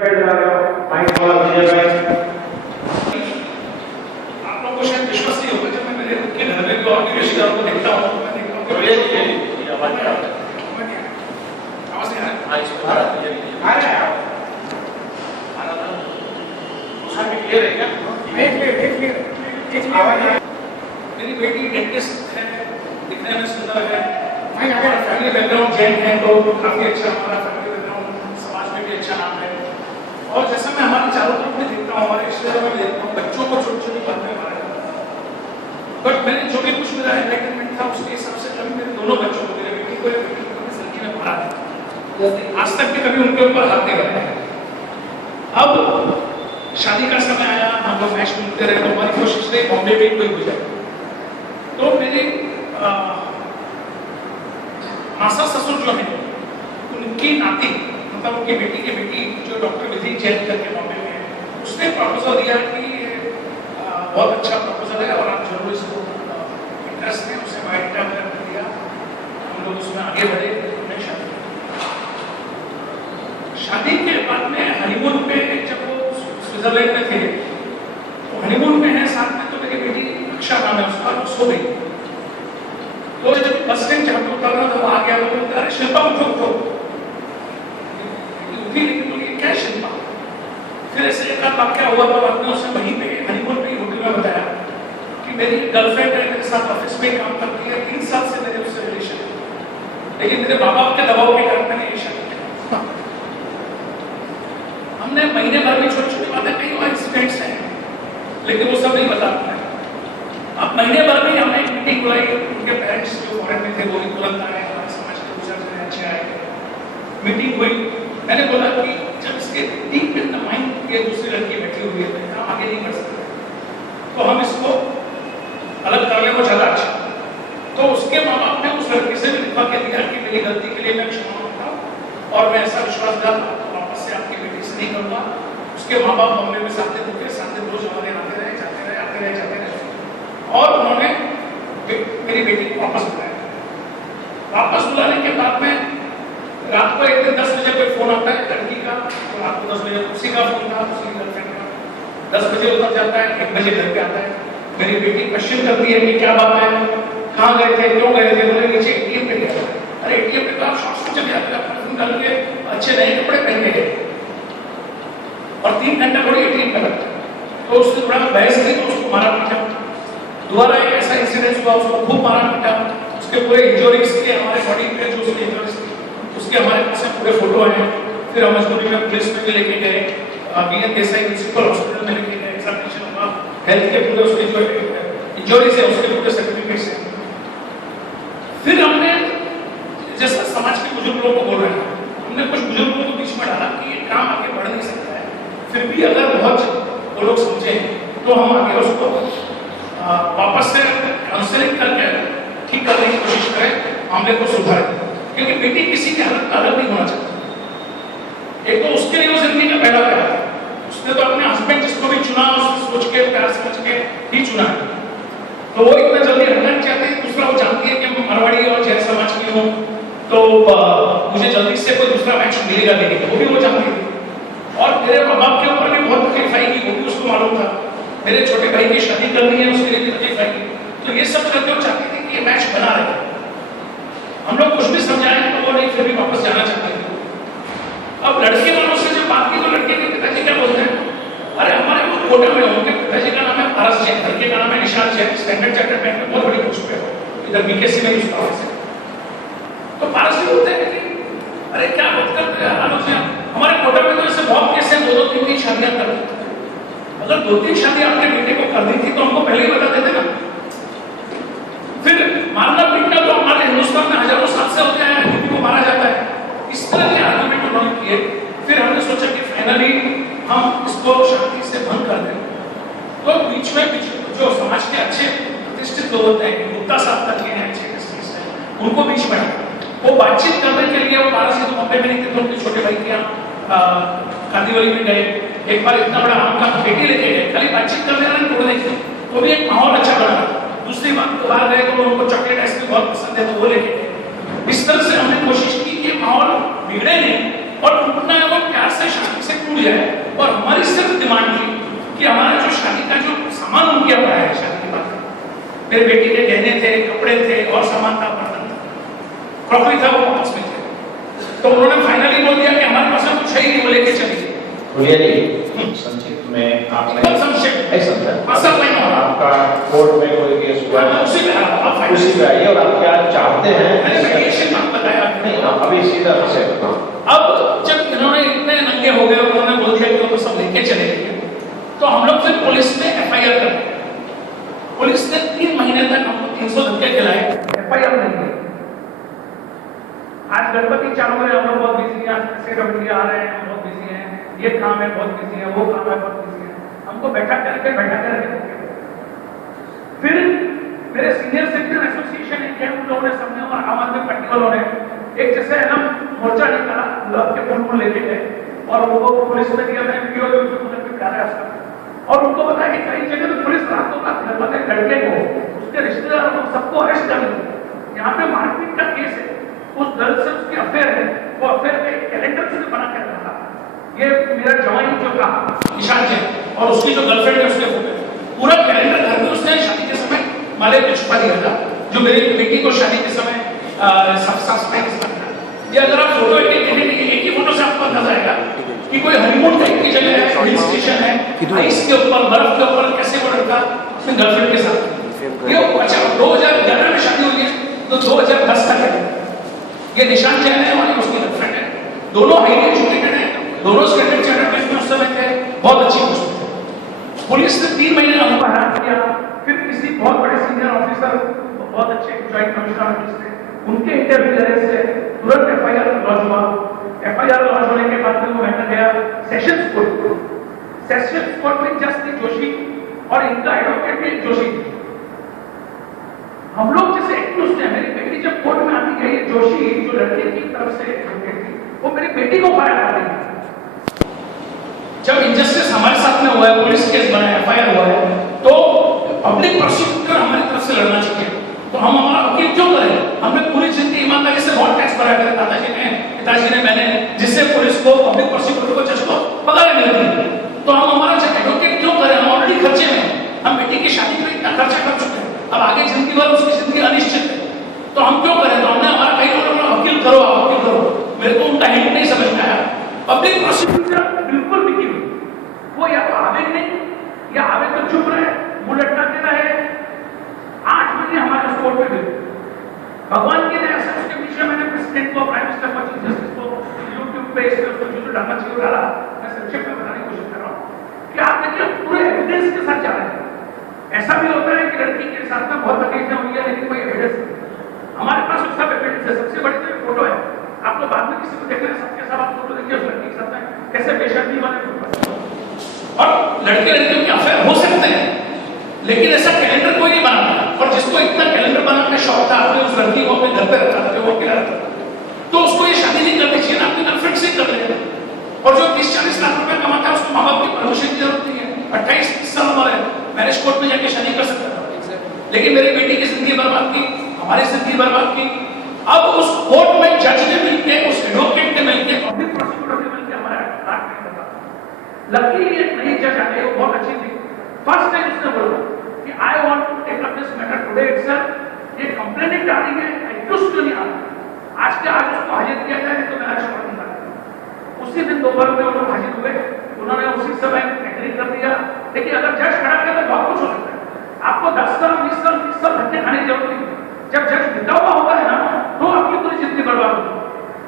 आप लोगों को शायद विश्वास नहीं होगा जब मैं मेरे उनके घर में भी और भी रिश्तेदारों को देखता हूँ, मैं देखता हूँ आवाज नहीं आ रहा है उसमें क्लियर है क्या? मेरी बेटी डेंटिस्ट है, दिखने में सुंदर है, फैमिली बैकग्राउंड जैन है तो काफी अच्छा हमारा फैमिली बैकग्राउंड समाज में भी अच्छा नाम है। और जैसा मैं हमारे चारों तरफ में देखता हूँ, हमारे रिश्तेदारों में देखता हूँ, बच्चों को छोटी छोटी बातें मारा जाता है। बट मैंने जो भी कुछ मेरा एंटरटेनमेंट था उसके हिसाब से कभी मेरे दोनों बच्चों को, मेरे बेटी को या बेटी को कभी जिंदगी में मारा नहीं, आज तक भी कभी उनके ऊपर हाथ नहीं लगाया। अब शादी का समय आया, हम लोग मैच ढूंढते रहे, तो हमारी कोशिश रही बॉम्बे में कोई हो जाए। तो मेरे मासा ससुर जो है उनकी नाती, मतलब उनकी बेटी की बेटी जो डॉक्टर विधि जैन करके बॉम्बे में है, उसने प्रपोजल दिया कि बहुत अच्छा प्रपोजल है और आप जरूर इसको इंटरेस्ट में उसे बायोडाटा वगैरह दिया, हम लोग उसमें आगे बढ़े, हमने शादी के बाद में हनीमून पे जब वो स्विट्जरलैंड में थे, तो हनीमून में है साथ में, तो मेरी बेटी अक्षा नाम है उसका, वो सो गई। तो जब बस स्टैंड जहाँ पे उतर रहा था वो आ गया, तो बोलता अरे शिल्पा उठो उठो, उठी लेकिन बोली क्या शिल्पा। फिर ऐसे एक आध वाक्या हुआ, तो बाद में उसने वहीं पे हनीमून पे होटल में बताया कि मेरी गर्लफ्रेंड है, मेरे साथ ऑफिस में काम करती है, 3 साल से मेरे उससे रिलेशन है, लेकिन मेरे माँ बाप के दबाव के कारण मैंने ये शादी किया। हमने महीने भर में छोटी छोटी बातें कही और इंसिडेंट्स हैं, लेकिन वो सब नहीं बता पाए। अब महीने भर में हमने एक मीटिंग बुलाई, उनके पेरेंट्स जो फॉरेन में थे वो भी तुरंत आए, हमारे समाज के बुजुर्ग जने अच्छे आए, मीटिंग हुई। मैंने बोला कि जब इसके डीप इन द माइंड ये दूसरी लड़की बैठी हुई है, हम आगे नहीं बढ़ सकते, तो हम इसको अलग कर लें, वो ज्यादा अच्छा। तो उसके माँ बाप ने उस लड़की से लिखवा के दिया कि मेरी गलती के लिए मैं क्षमा मांगता हूँ और मैं ऐसा विश्वास दिलाता हूँ वापस से आपकी बेटी से नहीं करूँगा। उसके माँ बाप बॉम्बे में साथ दिन रोज हमारे आते रहे, जाते रहे, आते रहे, जाते रहे, और उन्होंने मेरी बेटी को वापस बुलाया। वापस बुलाने के बाद में रात को एक दिन 10 बजे कोई फोन आता है लड़की का, तो रात को 10 बजे उसी का फोन था, उसी गर्लफ्रेंड का। 10 बजे उतर जाता है, 1 बजे घर पे आता है। मेरी बेटी क्वेश्चन करती है कि क्या बात है, कहाँ गए थे, क्यों गए थे। बोले नीचे एटीएम पे गया। अरे एटीएम पे तो आप शॉर्ट्स में चले जाते, अपना फोन डाल के अच्छे नए कपड़े पहन के गए, और 3 घंटा थोड़ी एटीएम पे लगता है। तो उसने थोड़ा बहस की, तो उसको मारा पीटा। दोबारा एक ऐसा इंसिडेंट हुआ, उसको खूब मारा पीटा, उसके पूरे इंजरीज के हमारे बॉडी पे जो उसके इंजरीज थी उसके हमारे पास पूरे फोटो आए। फिर हम मजबूरी में पुलिस में भी लेके गए, बीएन देसाई म्युनिसिपल हॉस्पिटल में लेके गए, एग्जामिनेशन हुआ, हेल्थ के पूरे उसके जो इंजरीज है उसके पूरे सर्टिफिकेट्स हैं। फिर हमने जैसा समाज के बुजुर्ग लोगों को बोल रहे हैं, हमने कुछ बुजुर्गों को बीच में डाला कि ये काम आगे बढ़ नहीं सकता है, फिर भी अगर बहुत वो लोग समझे तो हम आगे उसको वापस से काउंसलिंग करके ठीक करने की कोशिश करें, मामले को सुधारें। क्योंकि बेटी किसी की हालत अलग नहीं होना चाहिए। एक तो उसके लिए वो जिंदगी का पहला प्यार है, उसने तो अपने हस्बैंड जिसको भी चुना सोच के प्यार समझ के ही चुना है, तो वो इतना जल्दी हटना चाहते हैं। दूसरा वो जानती है कि मैं मारवाड़ी और जैन समाज की हूँ, तो मुझे जल्दी से कोई दूसरा मैच मिलेगा नहीं, वो भी वो जानती थी। और मेरे माँ बाप के ऊपर भी बहुत तकलीफ आएगी, वो भी उसको मालूम था। मेरे छोटे भाई की शादी करनी है, उसके लिए भी तकलीफ आएगी। तो ये सब करके वो चाहती थी कि ये मैच बना रहे। हम लोग कुछ भी समझाएं तो वो नहीं, फिर भी वापस जाना चाहते थे। अब लड़के वालों से जब बात की तो लड़के के पिताजी क्या बोलते हैं, अरे हमारे वो कोटा में, उनके पिताजी का नाम है पारस जैन, लड़के का नाम है निशान जैन, स्टैंडर्ड चार्टर्ड बैंक में बहुत बड़ी पोस्ट पे हो, इधर बीकेसी में उसका ऑफिस है। तो पारस जी बोलते हैं कि अरे क्या बात करते हैं हमारे कोटा में तो ऐसे बहुत केस है, 2-3 शादियां कर देते। अगर 2-3 शादी आपके बेटे को कर दी थी तो हमको पहले ही बता देते ना। फिर मारना पीटना तो हमारे हिंदुस्तान में हजारों साल से होता है, बेटी को मारा जाता है। इस तरह के आर्गुमेंट उन्होंने किए। फिर हमने सोचा कि फाइनली हम इसको शांति से भंग कर दें। तो बीच में जो समाज के अच्छे प्रतिष्ठित लोग होते हैं, गुप्ता साहब तक के अच्छे उनको बीच में वो बातचीत करने के लिए, वो 12 से तो मुंबई में नहीं थे, तो उनके छोटे भाई के यहाँ कांदीवली में गए। एक बार इतना बड़ा आम का पेटी लेके गए, खाली बातचीत करने वाले तोड़ने के, तो भी एक माहौल अच्छा बना। दूसरी बात तो बाहर गए तो उनको चॉकलेट आइसक्रीम बहुत पसंद है, तो वो लेके गए। इस तरह से हमने कोशिश की कि माहौल बिगड़े नहीं और टूटना है वो प्यार से शांति से छूट जाए। और हमारी सिर्फ डिमांड थी कि हमारा जो शादी का जो सामान उनके यहाँ है, शादी के बाद मेरे बेटी के गहने थे, कपड़े थे और सामान था, बर्तन था, क्रॉकरी था, वो वापस में थे। तो उन्होंने फाइनली बोल दिया कि हमारे पास कुछ है ही नहीं, वो लेके चलिए। संक्षिप्त में आपने आपका कोर्ट में कोई केस हुआ उसी पे आइए और आप क्या चाहते हैं बताया नहीं, अभी सीधा से अब जब इन्होंने इतने नंगे हो गए, उन्होंने बोल दिया कि वो सब लेके चले गए, तो हम लोग फिर पुलिस में एफआईआर कर दिया। पुलिस ने 3 महीने तक हमको 300 धक्के खिलाए, एफआईआर नहीं हुई। आज गणपति चालू है, हम लोग बहुत बिजी हैं, आज ऐसे कमेटी आ रहे हैं, हम बहुत बिजी हैं, ये काम है बहुत बिजी है, वो काम है बहुत बिजी है, हमको बैठा करके फिर मेरे सीनियर सिटीजन एसोसिएशन है, उन लोगों ने सबने और आम आदमी पार्टी वालों ने एक जैसे है ना मोर्चा निकाला, गुलाब के फूल लेके गए और उनको पुलिस में दिया, मैंने वीडियो डाला है उसका, और उनको बताया कि कई जगह तो पुलिस रातों रात घर वाले लड़के को, उसके रिश्तेदारों को, सबको अरेस्ट कर लिया। यहाँ पे मारपीट का केस है, उस गर्ल से उसकी अफेयर है, वो अफेयर का एक कैलेंडर उसने बना कर रखा। ये मेरा जवाई जो का निशान है और उसकी जो गर्लफ्रेंड है उसके फोटो, पूरा कैलेंडर घर में उसने शादी के समय माले पे छुपा दिया था, जो मेरी बेटी को शादी के समय सफाई के समय। ये अगर आप फोटो एक ही फोटो से आपको अंदाजा आएगा कि कोई हनीमून टाइप की जगह है, हिल स्टेशन है, आइस के ऊपर, बर्फ के ऊपर कैसे वो लड़का अपनी गर्लफ्रेंड के साथ। ये अच्छा 2011 में शादी हुई है, तो 2010 तक है। ये निशान चहरे वाली उसकी गर्लफ्रेंड है, दोनों हाईली एजुकेटेड है, दोनों स्टैंडर्ड चार्टर्ड में उस समय थे, बहुत अच्छी पोस्ट थे। पुलिस ने 3 महीने हमको हैरान किया, फिर किसी बहुत बड़े सीनियर ऑफिसर, बहुत अच्छे जॉइंट कमिश्नर ऑफिस थे, उनके इंटरव्यूअर से तुरंत एफआईआर लॉन्च हुआ। एफआईआर लॉन्च होने के बाद में वो मैटर गया सेशंस कोर्ट। सेशंस कोर्ट में जस्टिस जोशी और इनका एडवोकेट भी जोशी थे। हम लोग जैसे एक्यूज थे, मेरी बेटी जब कोर्ट में आती गई, जोशी जो लड़के की तरफ से एडवोकेट थी, वो मेरी बेटी को फायर कर दी। जब इंजस्टिस हमारे साथ में हुआ है, पुलिस केस बना है, एफआईआर हुआ है, तो पब्लिक प्रोसिक्यूटर हमारी तरफ से लड़ना चाहिए। तो हम हमारा वकील क्यों करें? हमने पूरी जिंदगी ईमानदारी से बहुत टैक्स भरा है, दादाजी ने, पिताजी ने, मैंने, जिससे पुलिस को, पब्लिक प्रोसिक्यूटर को, जज को पगार मिलती है। तो हम हमारा एडवोकेट क्यों करें? हम ऑलरेडी खर्चे में, हम बेटी की शादी में इतना खर्चा कर चुके हैं, अब आगे जिंदगी भर उसकी जिंदगी अनिश्चित है, तो हम क्यों करें? तो हमने हमारा कई लोगों ने वकील करो, आप वकील करो। मेरे को उनका हिंट नहीं समझ में आया। पब्लिक प्रोसिक्यूटर बिल्कुल भी क्यों, वो या तो आवे नहीं, या आवे तो चुप रहे, मुंह लटकाते रहे। 8 महीने हमारे कोर्ट में गए, भगवान की दया से उसके पीछे मैंने प्रेसिडेंट को, प्राइम मिनिस्टर को, चीफ जस्टिस को यूट्यूब पे इसमें उसको जो डालना चाहिए डाला। मैं संक्षेप में बताने की कोशिश कर रहा हूँ कि आप देखिए पूरे एविडेंस के साथ जा रहे हैं। ऐसा भी होता है कि लड़की के साथ में बहुत तकलीफें हुई है, लेकिन कोई एविडेंस नहीं। हमारे पास सब एविडेंस है। सबसे बड़ी तो फोटो है, आपको बाद में किसी को देखना है, सबके साथ आप फोटो देखिए उस लड़की के साथ में कैसे बेशर्मी वाले फोटो। और लड़के लड़कियों की अफेयर हो सकते हैं, लेकिन ऐसा कैलेंडर कोई नहीं बनाता। और जिसको इतना कैलेंडर बनाने का शौक था, आपने उस लड़की को अपने घर पे रखा था, वो अकेला रखा था, तो उसको ये शादी नहीं करनी चाहिए ना, अपनी गर्लफ्रेंड से कर लेगा। और जो 30-40 लाख रुपए कमाता है, उसको माँ बाप की परमिशन की जरूरत नहीं है। 28-30 साल उम्र है, मैरिज कोर्ट में जाके शादी कर सकता था, लेकिन मेरी बेटी की जिंदगी बर्बाद की, हमारी जिंदगी बर्बाद की। अब उस कोर्ट में जज ने मिलकर, उस एडवोकेट ने मिलकर, पब्लिक प्रोसिक्यूटर ने मिलकर हमारा रात नहीं करता। लकीली एक नई जज आ गई, वो बहुत अच्छी थी। फर्स्ट टाइम उसने बोला कि I want to take up this matter today itself. ये कंप्लेनेंट आ रही है, एक्यूज्ड क्यों नहीं आ रहा? आज के आज उसको हाजिर किया जाए तो मैं क्षमा नहीं करता। उसी दिन दोपहर में वो लोग हाजिर हुए, उन्होंने उसी समय एग्री कर दिया। लेकिन अगर जज खड़ा किया तो बहुत कुछ हो सकता है। आपको 10 साल, 20 साल, 30 साल धक्के खाने की जरूरत नहीं। जब जज बिता हुआ होगा है ना, तो आपकी पूरी जिंदगी बर्बाद होगी।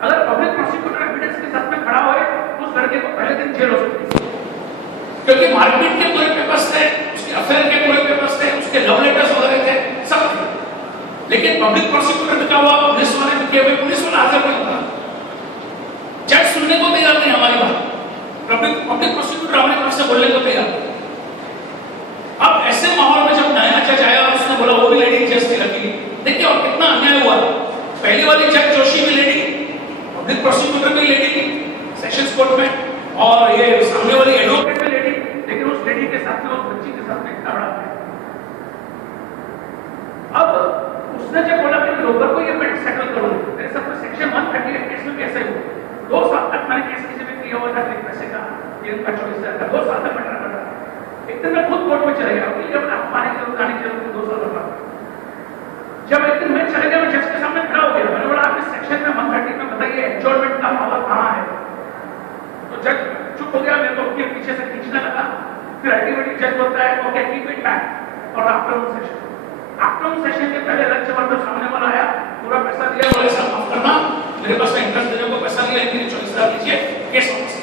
अगर पब्लिक प्रोसिक्यूटर एविडेंस के साथ में खड़ा होए, उस लड़के को पहले दिन जेल हो सकती है, क्योंकि मारपीट के पूरे पेपर्स थे, उसके अफेयर के पूरे पेपर्स थे, उसके लव लेटर्स वगैरह थे, सब थे। लेकिन पब्लिक प्रोसिक्यूटर ने क्या हुआ, पुलिस वाले ने किया, पुलिस वाला हाजिर नहीं होता, जज सुनने को तैयार नहीं हमारी बात, पब्लिक प्रोसिक्यूटर हमारी तरफ से बोलने को तैयार। अब ऐसे माहौल में जब नया जज आया और उसने बोला, वो भी लेडी जज थी लकीली, देखिए और कितना अन्याय हुआ। पहली वाली जज जोशी भी लेडी, पब्लिक प्रोसिक्यूटर भी लेडी सेशंस कोर्ट में, और ये सामने वाली एडवोकेट भी लेडी, लेकिन उस लेडी के साथ में, उस बच्ची के साथ में इतना बड़ा है। अब उसने जब बोला कि लोकर को ये मैं सेटल करूं, मेरे साथ में सेक्शन 138 केस में कैसे हुआ, 2 साल तक मैंने केस किसी में किया हुआ था पैसे का, ये उनका चॉइस है, 2 साल तक बैठना पड़ रहा है। एक दिन मैं खुद कोर्ट में चले गया, वकील जब हमारे के लिए जाने के लिए 2 साल लगा। जब एक दिन मैं चले गया, मैं जज के सामने खड़ा हो गया, मैंने बोला आप इस सेक्शन में 130 में बताइए एडजॉर्नमेंट का पावर कहाँ है। तो जज चुप हो गया, मेरे को उसके पीछे से खींचने लगा। फिर अल्टीमेटली जज बोलता है ओके कीप इट बैक और आफ्टरनून सेशन के पहले लंच आवर में सामने वाला आया, पूरा पैसा दिया, बोले साहब माफ करना, मेरे पास इंटरेस्ट देने को पैसा नहीं है, लेकिन 24,000 लीजिए, केस वापस।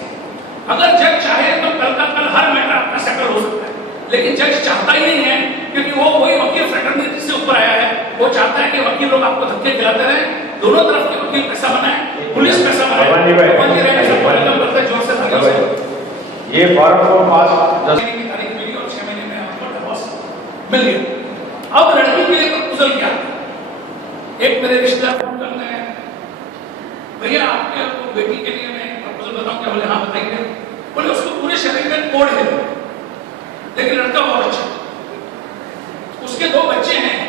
अगर जज चाहे तो कल का कल हर मैटर आपका सेटल हो सकता है, लेकिन जज चाहता ही नहीं है, क्योंकि वो वही वकील फ्रेटर्निटी से ऊपर आया है। वो चाहता है कि वकील लोग आपको धक्के खिलाते रहे, दोनों तरफ के वकील पैसा बनाए, पुलिस पैसा बनाए, जोर से ये फॉर्म को पास 10 तारीख मिली और 6 महीने में आपको डिवोर्स मिल गया। अब लड़की के लिए प्रपोजल क्या? एक मेरे रिश्तेदार फोन करते हैं, भैया आपके बेटी के लिए मैं प्रपोजल बताऊं क्या? बोले हाँ बताइए। बोले उसको पूरे शरीर में कोड़ है, लेकिन लड़का बहुत अच्छा, उसके 2 बच्चे हैं,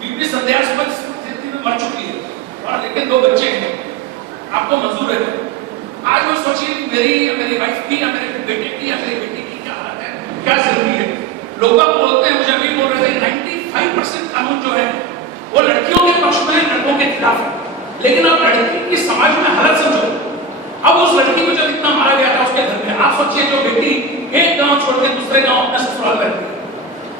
बीबी संदेहास्पद स्थिति में मर चुकी है, और लेकिन 2 बच्चे हैं, आपको मंजूर है? आज वो सोचिए मेरी या मेरी वाइफ की या मेरे बेटे की या मेरी बेटी की क्या हालत है, क्या जिंदगी है। लोग बोलते हैं, मुझे अभी बोल रहे थे 95% कानून जो है वो लड़कियों के पक्ष में, लड़कों के खिलाफ है, लेकिन आप लड़की की समाज में हालत समझो। अब उस लड़की को जब इतना मारा गया था उसके घर में, आप सोचिए जो बेटी एक गांव छोड़ के दूसरे गांव अपने ससुराल में रहती है,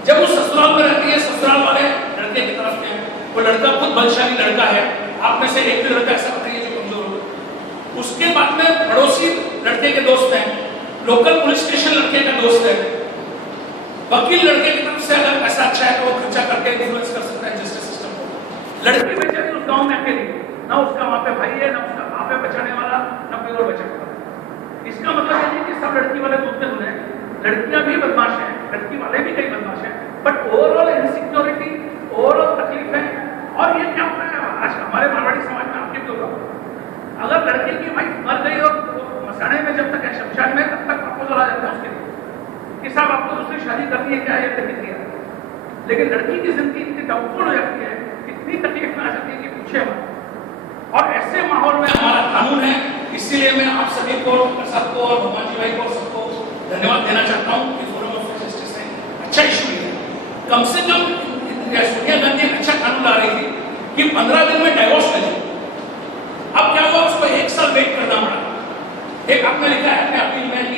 जब वो ससुराल में रहती है, ससुराल वाले लड़के की तरफ के, वो लड़का खुद बलशाली लड़का है, आप में से एक भी लड़का ऐसा बताइए जो कमजोर हो। उसके बाद में पड़ोसी लड़के के दोस्त हैं, लोकल पुलिस स्टेशन लड़के का दोस्त है, वकील लड़के की तरफ से अगर पैसा अच्छा है तो वो खर्चा करके इन्फ्लुएंस कर सकता है जस्टिस सिस्टम को। लड़की बेचारी उस गांव में अकेली, ना उसका वहां पे भाई है, ना उसका बाप है बचाने वाला, ना कोई और बचाने वाला। इसका मतलब ये नहीं कि सब लड़की वाले दूध के धुले, लड़कियां भी बदमाश हैं, लड़की वाले भी कई बदमाश हैं, बट ओवरऑल इनसिक्योरिटी, ओवरऑल तकलीफ है। और ये क्या होता है आज हमारे मारवाड़ी समाज में, आपके क्यों होगा, अगर लड़के की वाइफ मर गई और मसाने में जब तक है शमशान में, तब तक प्रपोजल आ जाता है उसके लिए कि साहब आपको दूसरी शादी करनी है क्या, ये प्रतिक्रिया। लेकिन लड़की की जिंदगी इतनी डाउटफुल हो जाती है, इतनी तकलीफ में आ जाती है कि पूछे मत। और ऐसे माहौल में हमारा कानून है, इसीलिए मैं आप सभी को, सबको और भगवान जी भाई को सबको धन्यवाद देना चाहता हूँ कि फोरम ऑफ जस्टिस ने अच्छा इशू लिया। कम से कम सोनिया गांधी एक अच्छा कानून ला रही थी कि 15 दिन में डाइवोर्स ले जाए। अब क्या हुआ, उसको 1 साल वेट करना पड़ा। एक आपने लिखा है अपने अपील में कि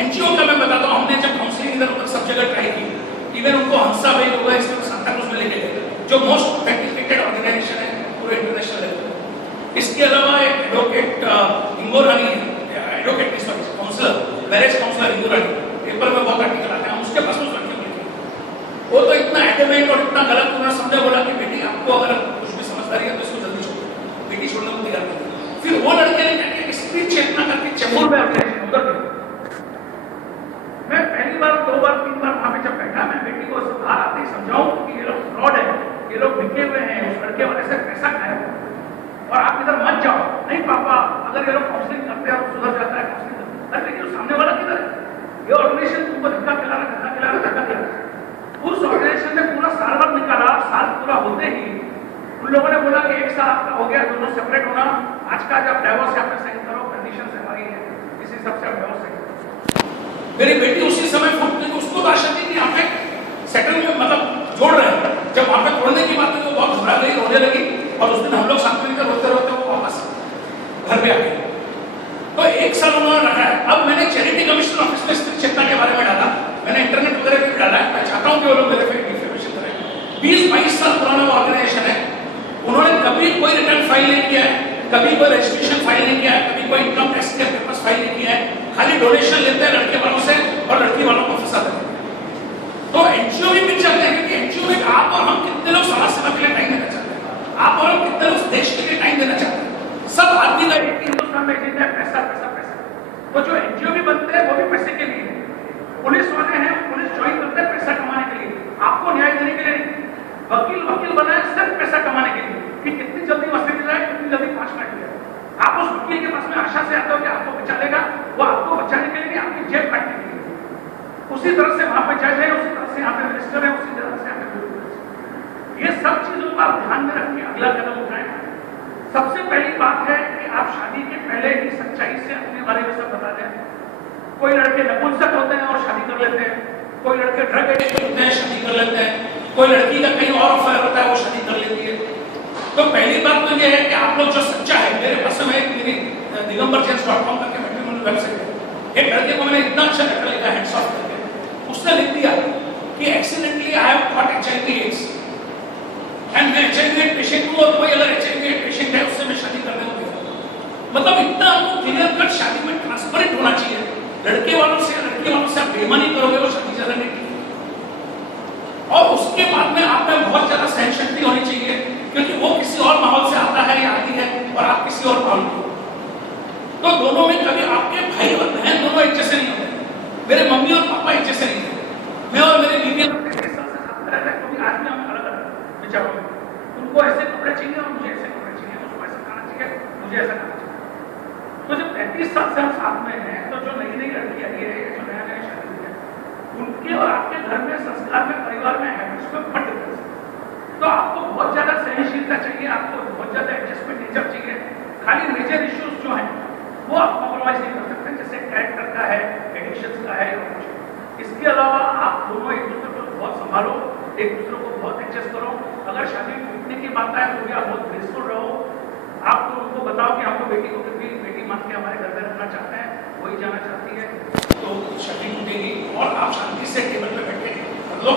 एनजीओ का मैं बताता हूँ, हमने जब काउंसलिंग इधर उधर सब जगह ट्राई की, इवन उनको हंसा भाई होगा इसमें सांता क्रूज में लेके गए, जो मोस्ट ऑथेंटिकेटेड ऑर्गेनाइजेशन है पूरे इंटरनेशनल लेवल। इसके अलावा एक एडवोकेट इंगो रानी, एडवोकेट काउंसलर, मैरिज काउंसलर इंगो रानी, पेपर में बहुत आर्टिकल आते हैं, उसके पास लड़कियों को वो तो इतना एडमेंट और इतना गलत उन्होंने समझा, बोला कि बेटी आपको अगर कुछ भी समझदारी है तो इसको जल्दी छोड़ो, बेटी छोड़ने को तैयार नहीं। फिर वो लड़के ने क्या किया, स्त्री चेतना करके चेंबूर में ऑर्गेनाइजेशन उधर, मैं पहली बार 2 बार 3 बार वहां पे जब बैठा, मैं बेटी को बाहर आते ही समझाऊं कि ये लोग फ्रॉड है, ये लोग बिके हुए हैं, उस लड़के वाले से पैसा खाया और आप इधर मत जाओ। नहीं पापा, अगर ये लोग काउंसलिंग करते हैं और सुधर जाता है काउंसलिंग, अरे लेकिन सामने वाला किधर है, ये ऑर्गेनाइजेशन तुमको धक्का खिला रहा। उस ऑर्गेनाइजेशन ने पूरा साल भर निकाला, साल पूरा होते ही उन लोगों ने बोला कि 1 साल आपका हो गया, दोनों सेपरेट होना, आज का जब डाइवोर्स यहाँ पे साइन करो, कंडीशन हमारी है, इसी सबसे डाइवोर्स साइन। मेरी बेटी उसी समय फूट गई, उसको आशा थी कि यहाँ पे सेटल में मतलब जोड़ रहे हैं, जब वहां पे तोड़ने की बात हुई वो बहुत घबरा गई, रोने लगी, और उस दिन हम लोग साथ मिलकर रोते रोते वो वापस घर पे आ गए। तो 1 साल उन्होंने रखा है। अब मैंने चैरिटी कमिश्नर ऑफिस में स्त्री चेतना के बारे में डाला, मैंने इंटरनेट वगैरह पे भी डाला है, मैं चाहता हूँ कि वो लोग मेरे पे इंफॉर्मेशन करें। 20-22 साल पुराना वो ऑर्गेनाइजेशन है, उन्होंने कभी कोई रिटर्न फाइल नहीं किया है, कभी कोई रजिस्ट्रेशन फाइल नहीं किया है, कभी कोई इनकम टैक्स के पेपर्स फाइल नहीं किया है, खाली डोनेशन लेते हैं लड़के वालों से और लड़की वालों को फंसा देते हैं। तो एनजीओ भी मिल जाते हैं, क्योंकि एनजीओ में आप और हम कितने लोग समाज सेवा के लिए टाइम देना चाहते हैं, आप और हम कितने लोग देश के लिए टाइम देना चाहते हैं। सब आदमी का एक हिंदुस्तान में एजेंडा है पैसा पैसा पैसा। तो जो एनजीओ भी बनते हैं वो भी पैसे के लिए, पुलिस वाले हैं पुलिस ज्वाइन करते हैं पैसा कमाने के लिए, आपको न्याय देने के लिए नहीं। वकील बनाए सिर्फ पैसा कमाने के लिए कि कितनी जल्दी वसूली जाए, कितनी जल्दी 5 लाख जाए। आप उस वकील के पास में आशा से आते हो कि आपको बचा लेगा, वो आपको बचाने के लिए, आपकी जेब काटने के लिए। उसी तरह से वहां पे जज है, उसी तरह से यहाँ पे मिनिस्टर है, उसी तरह से यहाँ पे। ये सब चीजों को आप ध्यान में रखिए, अगला कदम उठाएं। सबसे पहली बात है कि आप शादी के पहले ही सच्चाई से अपने बारे में सब बता दें। कोई लड़के नपुंसक होते हैं और शादी कर लेते हैं, कोई लड़के ड्रग एडिक्ट होते हैं, शादी कर लेते हैं, कोई लड़की का कहीं और अफेयर होता है, वो शादी कर लेती है। तो पहली बात तो ये है कि आप लोग जो सच्चा है, मेरे पास में मेरी digambargents.com करके मैट्रिमोनियल वेबसाइट है, एक लड़के को मैंने इतना अच्छा लेटर लिखा हैंड्स ऑफ करके, उसने लिख दिया कि accidentally I have got HIV AIDS and मैं HIV पेशेंट हूं और कोई अगर HIV पेशेंट है उससे मैं शादी करने को तैयार। मतलब इतना आपको क्लियर कट शादी में ट्रांसपेरेंट होना चाहिए। लड़के वालों से लड़की वालों से आप बेईमानी करोगे वो शादी ज्यादा नहीं की। और उसके बाद में आप में बहुत ज्यादा सहनशक्ति होनी चाहिए, क्योंकि वो किसी और माहौल से आता है या आती है और आप किसी और माहौल में। तो दोनों में कभी आपके भाई और बहन दोनों एक जैसे नहीं होते। मेरे मम्मी और पापा एक जैसे नहीं थे। मैं और मेरे बीवी कभी आज में हम अलग अलग विचारों में, उनको ऐसे कपड़े चाहिए और मुझे ऐसे कपड़े चाहिए, उसको ऐसा खाना चाहिए, मुझे ऐसा खाना चाहिए। तो जब 35 साल से हम साथ में हैं, तो जो नई नई लड़की आई है, जो नया नया शादी हुई है, उनके और आपके घर में संस्कार में परिवार में हैबिट्स में बहुत डिफरेंस है। तो आपको बहुत ज्यादा सहनशीलता चाहिए, आपको बहुत ज्यादा एडजस्टमेंट नेचर चाहिए। खाली मेजर इश्यूज जो हैं वो आप कॉम्प्रोमाइज नहीं कर सकते, जैसे कैरेक्टर का है, एडिक्शंस का है और कुछ। इसके अलावा आप दोनों एक दूसरे को बहुत संभालो, एक दूसरे को बहुत एडजस्ट करो। अगर शादी टूटने की बात आए तो भी आप बहुत ग्रेसफुल रहो। आप तो उनको बताओ कि आपको बेटी को कितनी बेटी मान के हमारे घर में रखना चाहते हैं, वही जाना चाहती है, तो शादी टूटेगी और आप शांति से टेबल पे बैठ के कर लो।